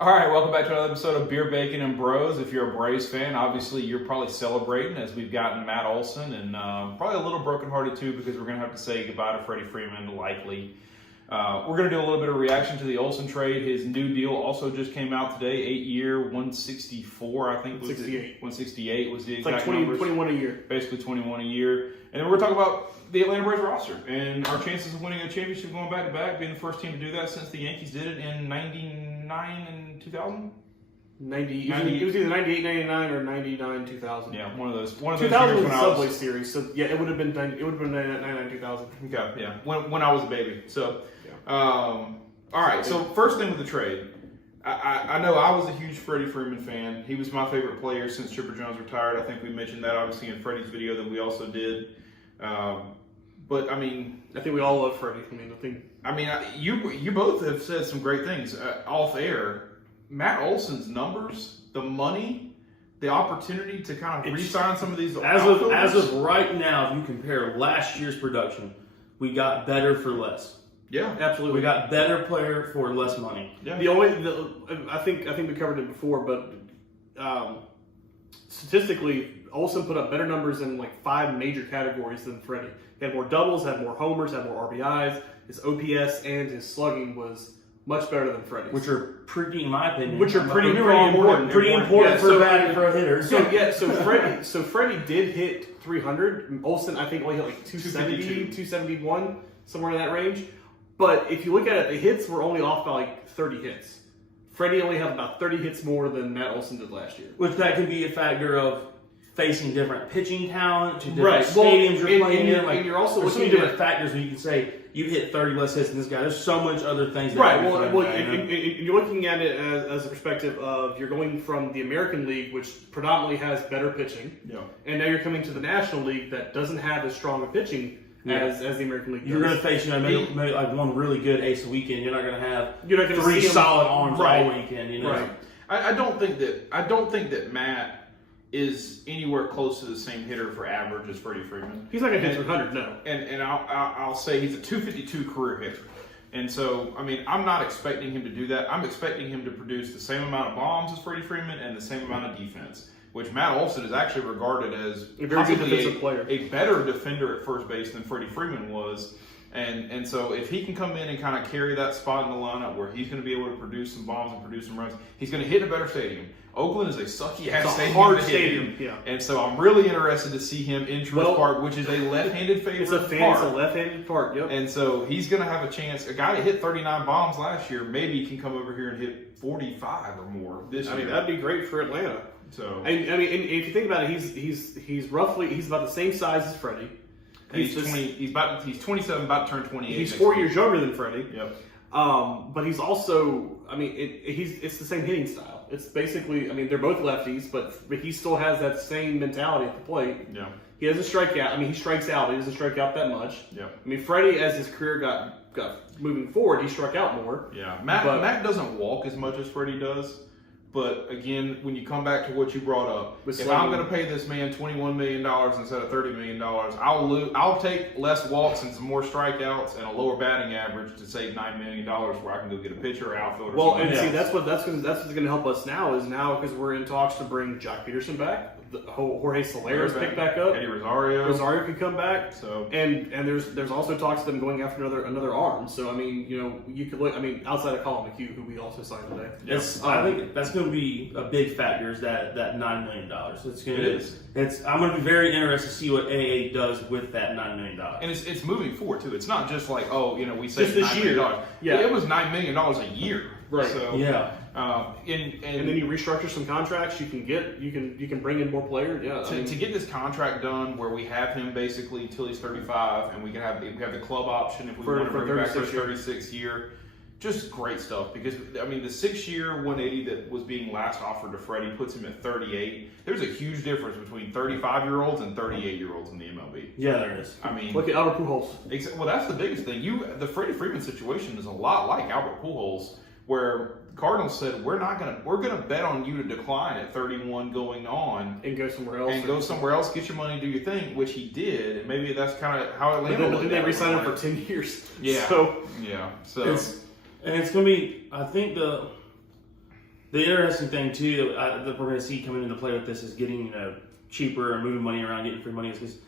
All right, welcome back to another episode of Beer, Bacon, and Bros. If you're a Braves fan, obviously you're probably celebrating as we've gotten Matt Olson, and probably a little brokenhearted too because we're going to have to say goodbye to Freddie Freeman, likely. We're going to do a little bit of reaction to the Olson trade. His new deal also just came out today, 8-year, 164, I think. 168. 168 was the It's exact like numbers. 21 a year. Basically 21 a year. And then we're going to talk about the Atlanta Braves roster and our chances of winning a championship going back-to-back, being the first team to do that since the Yankees did it in 99 and 2000. 90. It was either 98, 99 or 99, 2000. Yeah, one of those. One of those 2000 years was when the I Subway was. Series, so yeah, it would have been 99, 2000. Okay, yeah. When I was a baby. So, Yeah. all right. So first thing with the trade, I know I was a huge Freddie Freeman fan. He was my favorite player since Chipper Jones retired. I think we mentioned that obviously in Freddie's video that we also did. But I mean, I think we all love Freddie. you both have said some great things off air. Matt Olson's numbers, the money, the opportunity to kind of re-sign some of these as of right now, if you compare last year's production, we got better for less. Yeah, Absolutely. We got better player for less money. yeah. I think we covered it before, but statistically, Olson put up better numbers in like 5 major categories than Freddie. He had more doubles, had more homers, had more RBIs. His OPS and his slugging was much better than Freddie's. Which are pretty, in my opinion, Which are pretty important Yeah, for a batter, for a hitter. So Freddie did hit 300. Olson, I think, only hit like 270, 271, somewhere in that range. But if you look at it, the hits were only off by like 30 hits. Freddie only had about 30 hits more than Matt Olson did last year. Which that could be a factor of facing different pitching talent, to different Right. stadiums Well, you're playing in. and you're also there's so many looking different factors where you can say you hit 30 less hits than this guy. There's so much other things. That Right. can Well, affect that, and you're looking at it as a perspective of you're going from the American League, which predominantly has better pitching, Yeah. and now you're coming to the National League that doesn't have as strong a pitching as the American League does. You're going to face, maybe like one really good ace a weekend. You're not going to have You're not gonna 3 see him- solid arms Right. all weekend. Right. I don't think that Matt is anywhere close to the same hitter for average as Freddie Freeman. He's not going to hit 300, no. And I'll say he's a 252 career hitter. And so, I mean, I'm not expecting him to do that. I'm expecting him to produce the same amount of bombs as Freddie Freeman and the same amount of defense, which Matt Olson is actually regarded as A very good possibly defensive player. a better defender at first base than Freddie Freeman was. And so if he can come in and kind of carry that spot in the lineup where he's going to be able to produce some bombs and produce some runs, he's going to hit in a better stadium. Oakland is a sucky-ass It's a stadium. hard to hit stadium, in. yeah. And so I'm really interested to see him in Truist Park, which is a left-handed favorite It's a park. left-handed park, yep. And so he's going to have a chance. A guy that hit 39 bombs last year maybe can come over here and hit 45 or more this year. I mean, that'd be great for Atlanta. So And if you think about it, he's about the same size as Freddie. he's 27, about to turn 28. He's next 4 year. years younger than Freddie. Yep. But he's also, it's the same hitting style. It's basically, they're both lefties, but he still has that same mentality at the plate. Yeah. He doesn't strike out. He strikes out. He doesn't strike out that much. Yeah. Freddie, as his career got moving forward, he struck out more. Yeah. Matt doesn't walk as much as Freddie does. But again, when you come back to what you brought up, if I'm going to pay this man $21 million instead of $30 million, I'll take less walks and some more strikeouts and a lower batting average to save $9 million where I can go get a pitcher or outfielder. Well, and see, that's what's going to help us now because we're in talks to bring Jock Peterson back. Jorge Soler is picked back up. Eddie Rosario could come back. So and there's also talks of them going after another arm. So you could look. Outside of Colin McHugh, who we also signed today. Yes, I think that's going to be a big factor. Is that $9 million? I'm going to be very interested to see what AA does with that $9 million. And it's moving forward too. It's not just like we saved this $9 year. million. Yeah, it was $9 million a year. Right. So yeah. And then you restructure some contracts. You can bring in more players. Yeah. To get this contract done, where we have him basically until he's 35, and we have the club option if we want to bring him back for a 36 year. Just great stuff because the 6-year 180 that was being last offered to Freddie puts him at 38. There's a huge difference between 35-year-olds and 38-year-olds in the MLB. Yeah, there is. Look at Albert Pujols. Well, that's the biggest thing. The Freddie Freeman situation is a lot like Albert Pujols, where Cardinals said we're gonna bet on you to decline at 31 going on and go somewhere else get your money, do your thing, which he did, and maybe that's kind of how Atlanta. But then they re-signed him for 10 years. Yeah. So yeah. So it's going to be. I think The interesting thing too that we're going to see coming into play with this is getting cheaper and moving money around, getting free money, is because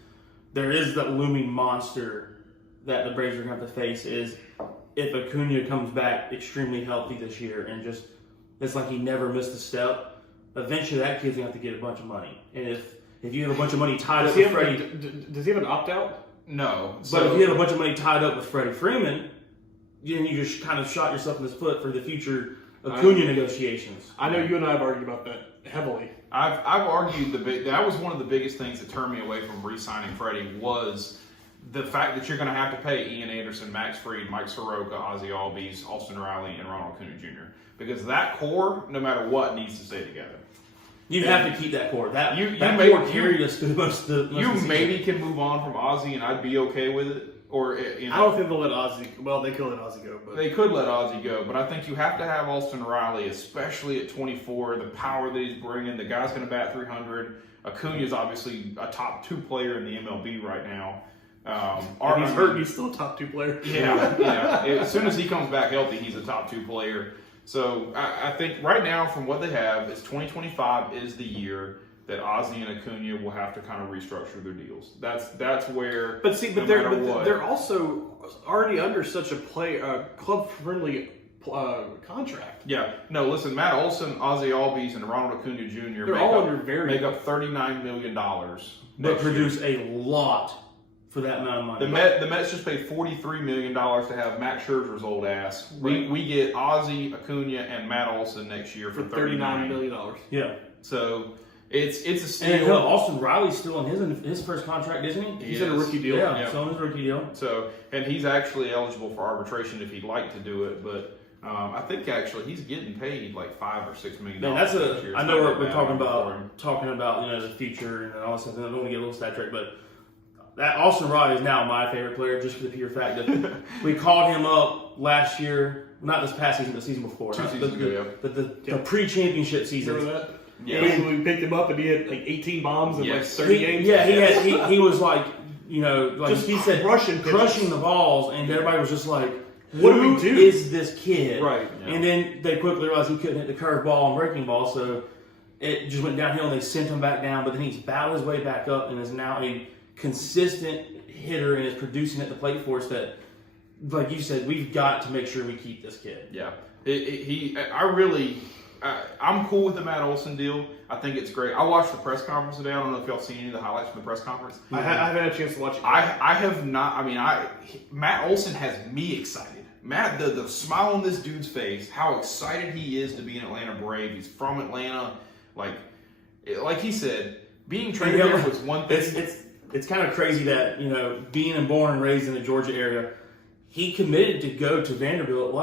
there is that looming monster that the Braves are going to have to face. Is if Acuna comes back extremely healthy this year and just it's like he never missed a step, eventually that kid's going to have to get a bunch of money. And if you have a bunch of money tied up with Freddie, does he have an opt out? No. But if you have a bunch of money tied up with Freddie Freeman, then you just kind of shot yourself in the foot for the future Acuna negotiations. I know you and I have argued about that heavily. I've argued that was one of the biggest things that turned me away from re-signing Freddie was the fact that you're going to have to pay Ian Anderson, Max Fried, Mike Soroka, Ozzie Albies, Austin Riley, and Ronald Acuna Jr. Because that core, no matter what, needs to stay together. You have to keep that core. That core carried us to most of the You maybe can move on from Ozzie, and I'd be okay with it. Or I don't think they'll let Ozzie. Well, they could let Ozzie go, but they could let Ozzie go. But I think you have to have Austin Riley, especially at 24. The power that he's bringing, the guy's going to bat 300. Acuna is obviously a top 2 player in the MLB right now. He's hurt. He's still a top 2 player. Yeah. As soon as he comes back healthy, he's a top 2 player. So I think right now, from what they have, it's 2025 is the year that Ozzie and Acuna will have to kind of restructure their deals. That's where. But see, they're also already under such a club friendly contract. Yeah. No, listen, Matt Olson, Ozzie Albies, and Ronald Acuna Jr. They're all under make up $39 million. But produce a lot for that amount of money. The Mets just paid $43 million to have Max Scherzer's old ass. We get Ozzie, Acuna, and Matt Olson next year for $39 million. Yeah. So it's a steal. And Austin Riley's still in his first contract, isn't he? He's in a rookie deal. Yeah, still in his rookie deal. So, and he's actually eligible for arbitration if he'd like to do it, but I think actually he's getting paid like $5 or $6 million. Man, I know we're talking about the future and all this stuff. I don't want to get a little sidetracked, but that Austin Riley is now my favorite player just for the pure fact that we called him up last year, not this past season, but the season before. 2 seasons ago, the pre-championship season. Remember that? Yeah. We picked him up and he had like 18 bombs in like 30 games. Yeah, he was like, just he said, crushing the balls, and everybody was just like, what do we do? Is this kid? Right. Yeah. And then they quickly realized he couldn't hit the curveball and breaking ball, so it just went downhill and they sent him back down, but then he's battled his way back up and is now a consistent hitter and is producing at the plate for us that, like you said, we've got to make sure we keep this kid. Yeah. I'm cool with the Matt Olson deal. I think it's great. I watched the press conference today. I don't know if y'all seen any of the highlights from the press conference. I haven't had a chance to watch it. I have not. Matt Olson has me excited. Matt, the smile on this dude's face, how excited he is to be an Atlanta Brave. He's from Atlanta. Like he said, being traded here was one thing. It's kind of crazy that, being born and raised in the Georgia area, he committed to go to Vanderbilt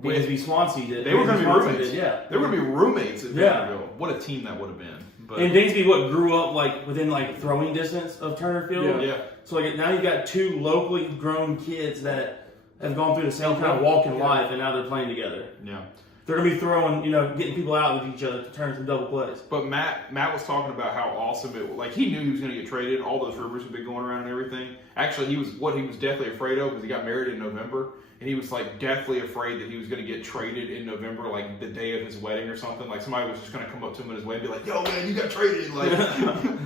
Bisbee Swansea did. They were going to be roommates. Yeah. They were going to be roommates at Vanderbilt. What a team that would have been. But, and Dansby, grew up within throwing distance of Turner Field. Yeah. So now you've got 2 locally grown kids that have gone through the same kind of walk in life, and now they're playing together. Yeah. They're going to be throwing, getting people out with each other to turn some double plays. But Matt was talking about how awesome it was. He knew he was going to get traded. All those rumors had been going around and everything. Actually, he was deathly afraid of because he got married in November. And he was deathly afraid that he was going to get traded in November, the day of his wedding or something. Somebody was just going to come up to him on his way and be like, "Yo, man, you got traded!"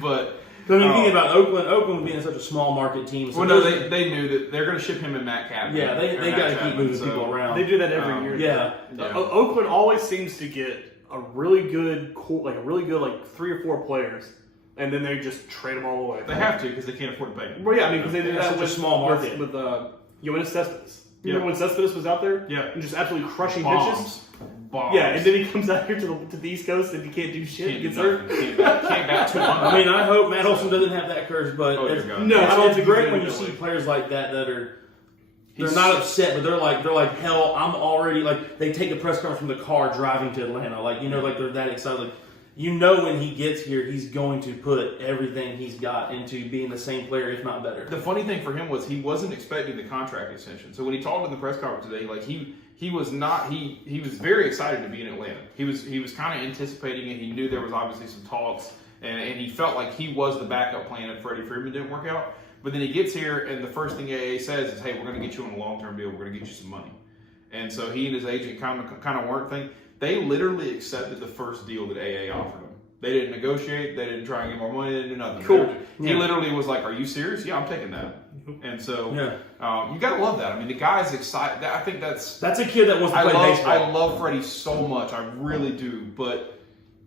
But thinking about Oakland being such a small market team. So they knew that they're going to ship him and Matt Chapman. Yeah, they got to keep moving people around. They do that every year. Yeah. Oakland always seems to get a really good, 3 or 4 players, and then they just trade them all away. They have to because they can't afford to pay them. Well, yeah, because they did that with a small market with Yoenis Cespedes. Remember when Cespedes was out there? Yeah. And just absolutely crushing Bombs. pitches? Bombs. Yeah, and then he comes out here to the East Coast and he can't do shit. He gets hurt. Can't bat 200. I hope Matt Olson doesn't have that curse, but it's great when you see players like that are they're not upset, but they're like hell. I'm already they take the press conference from the car driving to Atlanta. They're that excited. When he gets here, he's going to put everything he's got into being the same player, if not better. The funny thing for him was he wasn't expecting the contract extension. So when he talked in the press conference today, he was not. He was very excited to be in Atlanta. He was kind of anticipating it. He knew there was obviously some talks, and he felt like he was the backup plan if Freddie Freeman didn't work out. But then he gets here, and the first thing AA says is, "Hey, we're going to get you on a long-term deal. We're going to get you some money." And so he and his agent kind of weren't thinking. They literally accepted the first deal that AA offered them. They didn't negotiate. They didn't try and get more money. They didn't do nothing. Cool. He literally was like, "Are you serious? Yeah, I'm taking that." And so you got to love that. I mean, the guy's excited. I think that's a kid that wants to play baseball. I love Freddie so much. I really do. But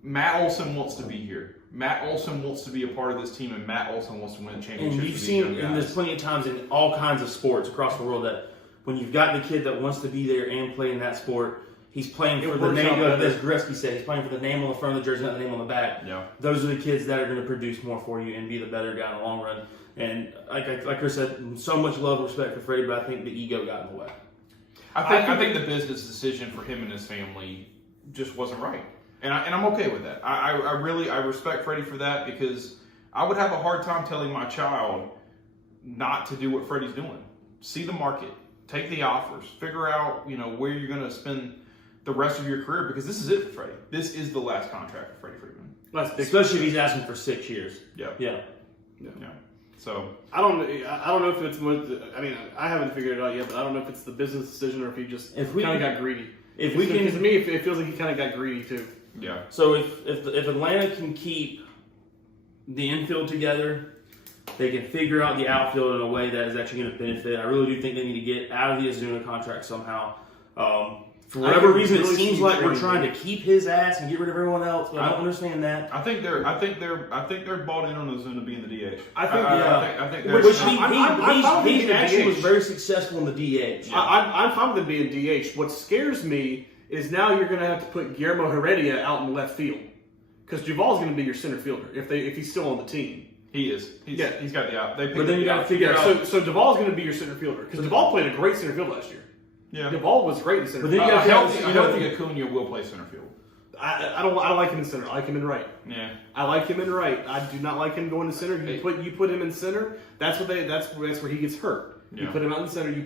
Matt Olson wants to be here. Matt Olson wants to be a part of this team, and Matt Olson wants to win a championship. And you've seen, and there's plenty of times in all kinds of sports across the world that when you've got the kid that wants to be there and play in that sport, he's playing for the name, as Gretzky said, he's playing for the name on the front of the jersey, not the name on the back. Yeah. Those are the kids that are going to produce more for you and be the better guy in the long run. And like Chris said, so much love and respect for Freddie, but I think the ego got in the way. I think the business decision for him and his family just wasn't right. And I'm okay with that. I really respect Freddie for that, because I would have a hard time telling my child not to do what Freddie's doing. See the market, take the offers, figure out where you're going to spend the rest of your career, because this is it for Freddie. This is the last contract for Freddie Freeman. Especially if he's asking for 6 years. Yeah. So I don't know if it's I haven't figured it out yet, but I don't know if it's the business decision or if he just kind of got greedy. Because to me, it feels like he kind of got greedy too. Yeah. So if Atlanta can keep the infield together, they can figure out the outfield in a way that is actually going to benefit. I really do think they need to get out of the Ozuna contract somehow. For whatever reason, it seems like we're trying to keep his ass and get rid of everyone else. But I don't understand that. I think they're bought in on Ozuna being the DH. I think he actually was very successful in the DH. I'm fine with him being DH. What scares me is now you're going to have to put Guillermo Heredia out in left field, because Duvall's going to be your center fielder if he's still on the team. He is. He's got the out. But then you got to figure out. So Duvall's going to be your center fielder, because Duvall played a great center field last year. Yeah, Duvall was great in center field. But then I don't think Acuna will play center field. I don't like him in center. I like him in right. Yeah, I like him in right. I do not like him going to center. You put him in center. That's where he gets hurt. Yeah. You put him out in center. You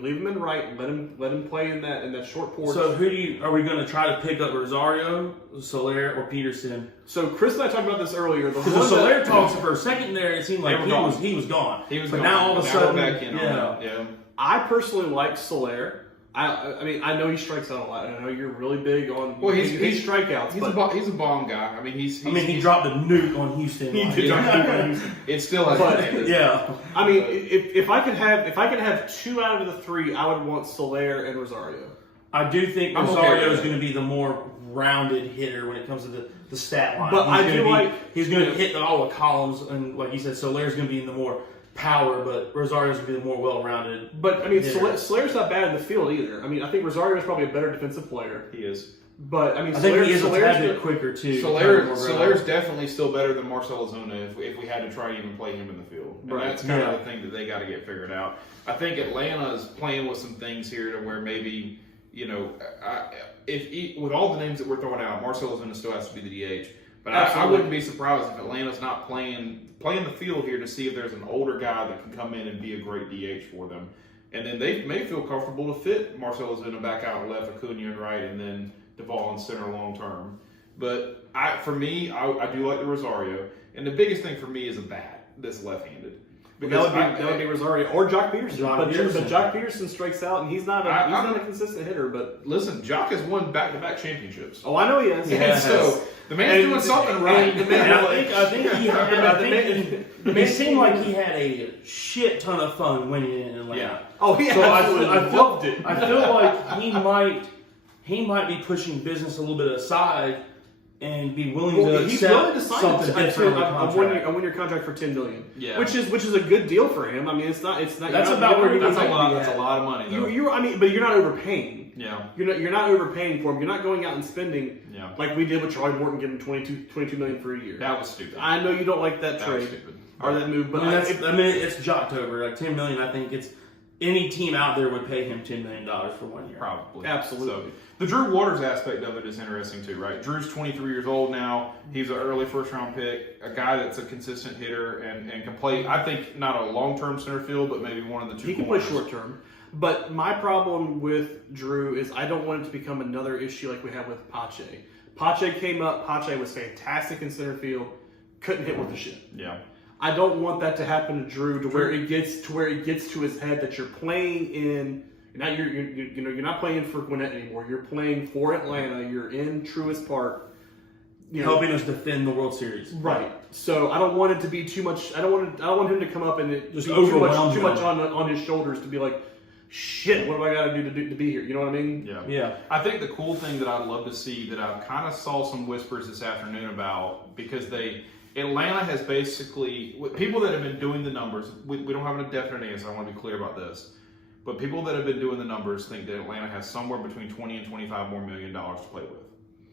leave him in right. Let him play in that short porch. So are we going to try to pick up Rosario, Soler, or Peterson? So Chris and I talked about this earlier. Because the Soler talks for a second there, it seemed like he was gone. But now all of a sudden, back in yeah. I personally like Soler. I mean, I know he strikes out a lot. I know you're really big on he's strikeouts. He's a bomb guy. I mean, he dropped a nuke on Houston. It's still yeah. I mean, if I could have 2 out of the 3, I would want Soler and Rosario. I do think Rosario is going to be the more rounded hitter when it comes to the stat line. But he's going to hit all the columns, and like you said, Soler's going to be in the more power, but Rosario's going to be the more well-rounded. But I mean, Soler's not bad in the field either. I mean, I think Rosario is probably a better defensive player. He is. But I mean, I think he is a tad bit quicker too. Soler's definitely still better than Marcell Ozuna if we had to try to even play him in the field. And that's kind of the thing that they got to get figured out. I think Atlanta is playing with some things here to where maybe, with all the names that we're throwing out, Marcell Ozuna still has to be the DH. But I wouldn't be surprised if Atlanta's not playing the field here to see if there's an older guy that can come in and be a great DH for them. And then they may feel comfortable to fit Marcell Ozuna back out left, Acuna in right, and then Duvall in center long term. But for me, I do like the Rosario. And the biggest thing for me is a bat that's left-handed. Because that would be Rosario or Jock Peterson. But Jock Peterson strikes out, and he's not a consistent hitter. But listen, Jock has won back-to-back championships. Oh, I know he has. And so the man's doing something right. I think he had. It seemed like he had a shit ton of fun winning it in Atlanta. Yeah. Oh, he absolutely loved it. I feel like he might be pushing business a little bit aside and be willing to accept something different. A one-year contract for $10 million. Yeah. Which is a good deal for him. I mean, it's not. That's about where he That's a lot of money. Though. But you're not overpaying. Yeah. You're not overpaying for him. You're not going out and spending like we did with Charlie Morton, giving $22 million for a year. That was stupid. I know you don't like that trade. Was stupid. Or that move, but it's Jocktober. Like $10 million, I think it's any team out there would pay him $10 million for 1 year. Probably. Absolutely. So, the Drew Waters aspect of it is interesting too, right? Drew's 23 years old now. He's an early first-round pick, a guy that's a consistent hitter and can play, I think, not a long-term center field, but maybe one of the two. He can play short-term. But my problem with Drew is I don't want it to become another issue like we had with Pache. Pache came up. Pache was fantastic in center field. Couldn't hit with the shit. Yeah. I don't want that to happen to Drew to where it gets to his head that you're playing in Now you're not playing for Gwinnett anymore. You're playing for Atlanta. You're in Truist Park. Helping us defend the World Series. Right. So I don't want it to be too much. I don't want him to come up and it Just be overwhelm too much him. on his shoulders to be like, shit. What do I got to do to be here? You know what I mean? Yeah. I think the cool thing that I'd love to see that I kind of saw some whispers this afternoon about, because Atlanta has basically, people that have been doing the numbers, we don't have a definite answer, I want to be clear about this, but people that have been doing the numbers think that Atlanta has somewhere between 20 and 25 more $1 million to play with,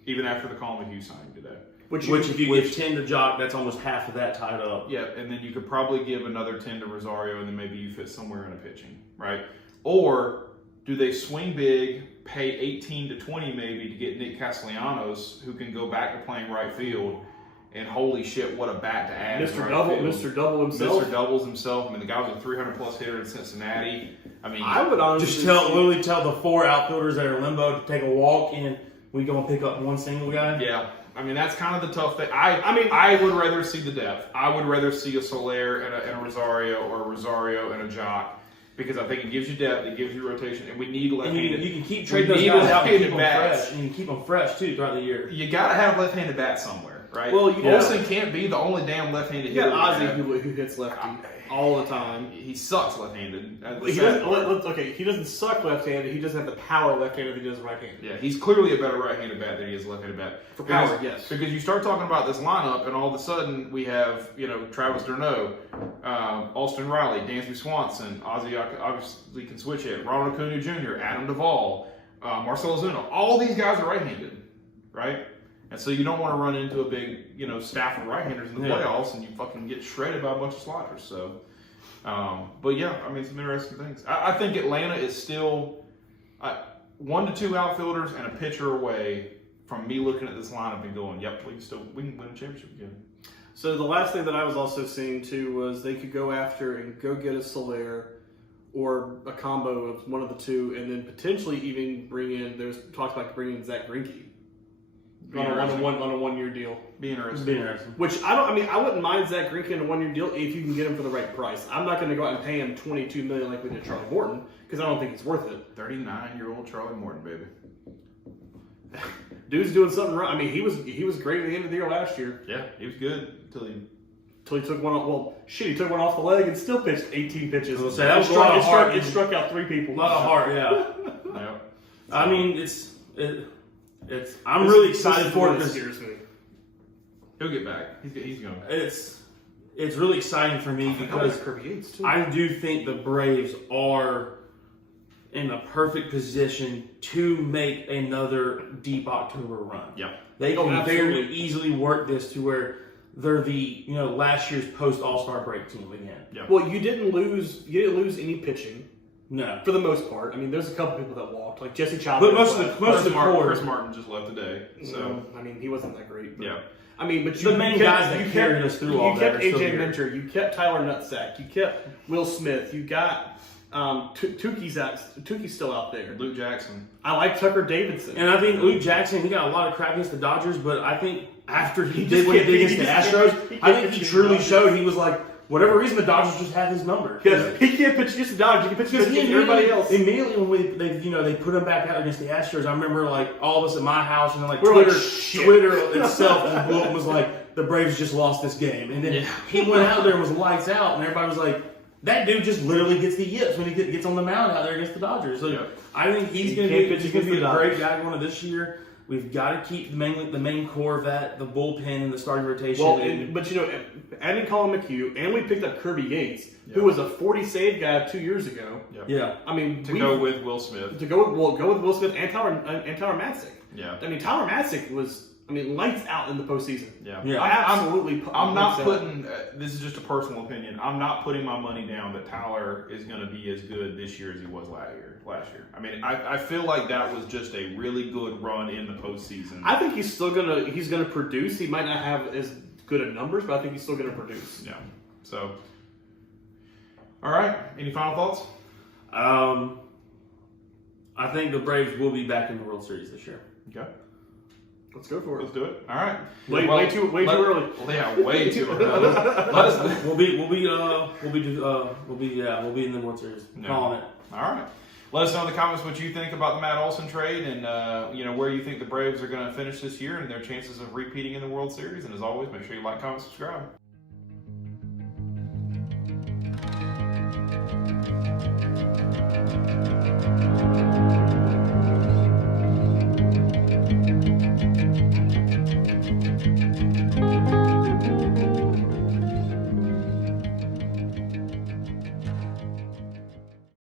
even after the Colin McHugh signing today. Which if you give 10 to Jock, that's almost half of that tied up. Yeah, and then you could probably give another 10 to Rosario, and then maybe you fit somewhere in a pitching, right? Or do they swing big, pay 18 to 20 maybe to get Nick Castellanos, who can go back to playing right field, and holy shit, what a bat to add. Mr. Double himself. Mr. Doubles himself. I mean, the guy was a 300-plus hitter in Cincinnati. I mean, I would honestly Just literally tell the 4 outfielders that are in limbo to take a walk, and we go and pick up one single guy. Yeah. I mean, that's kind of the tough thing. I would rather see the depth. I would rather see a Soler and a Rosario, or a Rosario and a Jock, because I think it gives you depth, it gives you rotation, and we need left-handed. You can keep trading those guys out and keep them fresh, and you can keep them fresh too throughout the year. You got to have left-handed bats somewhere, right? Well, Olson can't be the only damn left-handed You hitter. got Ozzie who hits lefty all the time. He sucks left-handed. He doesn't suck left-handed. He doesn't have the power left-handed that he does right-handed. Yeah, he's clearly a better right-handed bat than he is left-handed bat. For power, yes. Because you start talking about this lineup, and all of a sudden we have, Travis d'Arnaud, Austin Riley, Dansby Swanson, Ozzie obviously can switch hit, Ronald Acuna Jr., Adam Duvall, Marcell Ozuna. All these guys are right-handed, right? And so you don't want to run into a big, staff of right-handers in the playoffs, and you fucking get shredded by a bunch of sliders. So, but yeah, I mean, some interesting things. I think Atlanta is still 1 to 2 outfielders and a pitcher away from me looking at this lineup and going, yep, we can win a championship again. So the last thing that I was also seeing too was they could go after and go get a Soler or a combo of one of the two, and then potentially even bring in. There's talks about bringing in Zach Greinke on a 1 year deal. Be interesting. Which I wouldn't mind Zach Greinke in a 1 year deal if you can get him for the right price. I'm not going to go out and pay him $22 million like we did Charlie Morton, because I don't think it's worth it. 39-year-old Charlie Morton, baby. Dude's doing something right. I mean, he was great at the end of the year last year. Yeah, he was good until he took one off. Well, shit, he took one off the leg and still pitched 18 pitches. It struck out 3 people. A lot of heart, yeah. yeah. I mean, it's. I'm really excited for it because he'll get back. He's going. It's really exciting for me because I do think the Braves are in the perfect position to make another deep October run. Yeah, they can very easily work this to where they're the last year's post All-Star break team again. Yeah. Well, you didn't lose any pitching. No, for the most part. I mean, there's a couple people that walked, like Jesse Chavez. But most of the core. Chris Martin just left today, so I mean, he wasn't that great. Yeah. I mean, but the main guys that carried us through all that. You kept AJ Minter. You kept Tyler Nutsack. You kept Will Smith. You got Tukey's still out there. Luke Jackson. I like Tucker Davidson. And I think Luke Jackson, he got a lot of crap against the Dodgers, but I think after he did what he did against the Astros, I think he truly showed he was like, whatever reason, the Dodgers just have his number. Because he can't pitch against the Dodgers. He can pitch against everybody else. Immediately when they put him back out against the Astros, I remember like all of us at my house and then like Twitter itself just blew up and was like, the Braves just lost this game. And then he went out there and was lights out, and everybody was like, that dude just literally gets the yips when he gets on the mound out there against the Dodgers. So I think he's going to be a great guy going to this year. We've got to keep the main core of that, the bullpen and the starting rotation. Well, but adding Colin McHugh, and we picked up Kirby Yates, who was a 40 save guy 2 years ago. Yep. Yeah, I mean go with Will Smith. Go with Will Smith and Tyler Matzik. Yeah, I mean Tyler Matzik was lights out in the postseason. Yeah. I'm not putting. This is just a personal opinion. I'm not putting my money down that Tyler is going to be as good this year as he was last year. I mean, I feel like that was just a really good run in the postseason. I think he's still gonna produce. He might not have as good of numbers, but I think he's still gonna produce. Yeah. So, all right. Any final thoughts? I think the Braves will be back in the World Series this year. Okay. Let's go for it. Let's do it. All right. Way too early. Yeah, way too early. We'll be in the World Series. Yeah. Calling it. All right. Let us know in the comments what you think about the Matt Olson trade and, where you think the Braves are going to finish this year and their chances of repeating in the World Series. And as always, make sure you like, comment, subscribe.